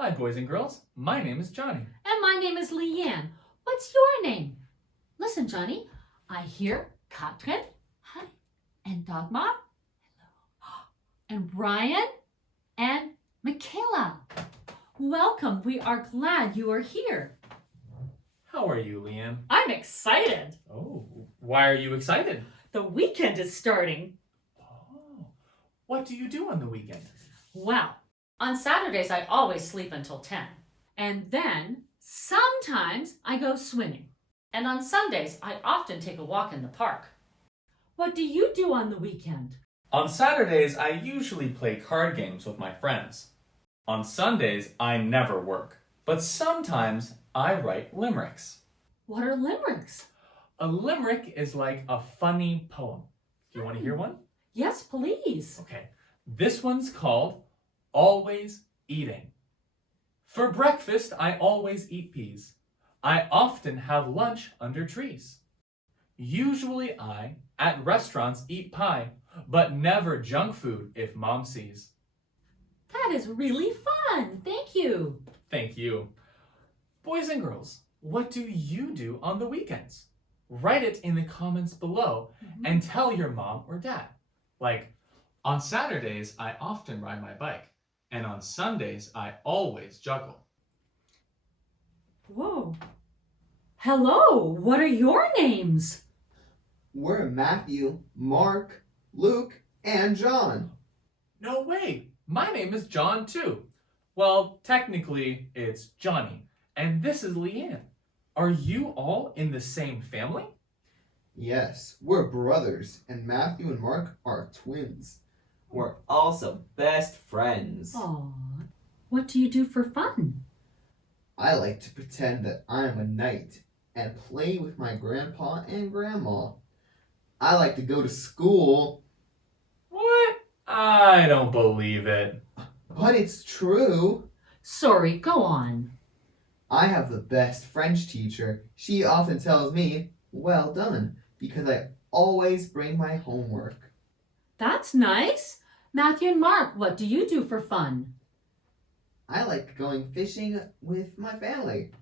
Hi, boys and girls. My name is Johnny. And my name is Leanne. What's your name? Listen, Johnny, I hear Katrin, hi, and Dagmar, hello, and Brian, and Michaela. Welcome. We are glad you are here. How are you, Leanne? I'm excited. Oh, why are you excited? The weekend is starting. Oh, what do you do on the weekend? Well, on Saturdays I always sleep until 10. And then sometimes I go swimming. And on Sundays I often take a walk in the park. What do you do on the weekend? On Saturdays, I usually play card games with my friends. On Sundays, I never work, but sometimes I write limericks. What are limericks? A limerick is like a funny poem. Do you want to hear one? Yes, please. Okay. This one's called Always Eating. For breakfast, I always eat peas. I often have lunch under trees. Usually I, at restaurants, eat pie, but never junk food if Mom sees. That is really fun. Thank you. Thank you. Boys and girls, what do you do on the weekends? Write it in the comments below and tell your mom or dad. Like, on Saturdays, I often ride my bike, and on Sundays, I always juggle. Whoa. Hello, what are your names? We're Matthew, Mark, Luke, and John. No way! My name is John too. Well, technically, it's Johnny, and this is Leanne. Are you all in the same family? Yes, we're brothers, and Matthew and Mark are twins. We're also best friends. Aw. What do you do for fun? I like to pretend that I'm a knight and play with my grandpa and grandma. I like to go to school. What? I don't believe it. But it's true. Sorry, go on. I have the best French teacher. She often tells me, well done, because I always bring my homework. That's nice. Matthew and Mark, what do you do for fun? I like going fishing with my family.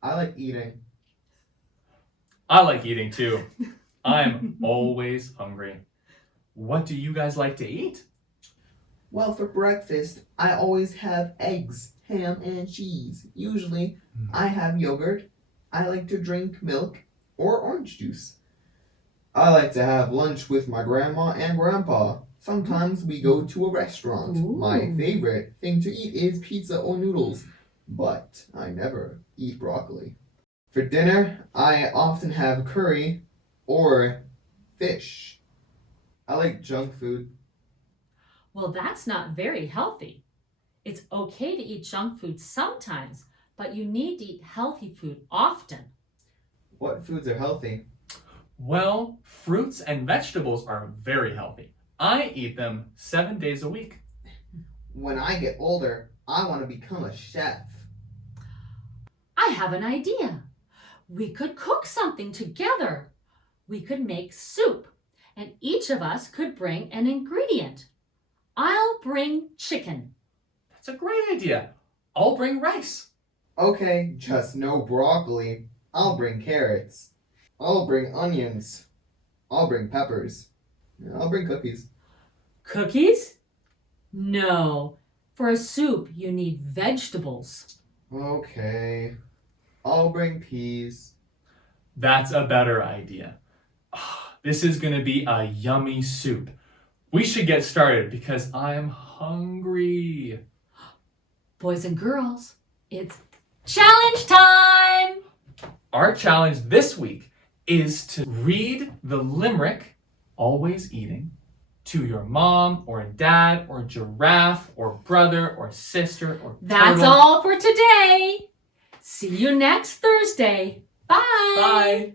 I like eating. I like eating too. I'm always hungry. What do you guys like to eat? Well, for breakfast, I always have eggs, ham, and cheese. Usually, I have yogurt. I like to drink milk or orange juice. I like to have lunch with my grandma and grandpa. Sometimes we go to a restaurant. Ooh. My favorite thing to eat is pizza or noodles, but I never eat broccoli. For dinner, I often have curry or fish. I like junk food. Well, that's not very healthy. It's okay to eat junk food sometimes, but you need to eat healthy food often. What foods are healthy? Well, fruits and vegetables are very healthy. I eat them 7 days a week. When I get older, I want to become a chef. I have an idea. We could cook something together. We could make soup, and each of us could bring an ingredient. I'll bring chicken. That's a great idea. I'll bring rice. Okay, just no broccoli. I'll bring carrots. I'll bring onions. I'll bring peppers. I'll bring cookies. Cookies? No. For a soup, you need vegetables. Okay. I'll bring peas. That's a better idea. This is going to be a yummy soup. We should get started because I'm hungry. Boys and girls, it's challenge time! Our challenge this week is to read the limerick, Always Eating, to your mom or dad or giraffe or brother or sister or That's turtle. all for today. See you next Thursday. Bye. Bye.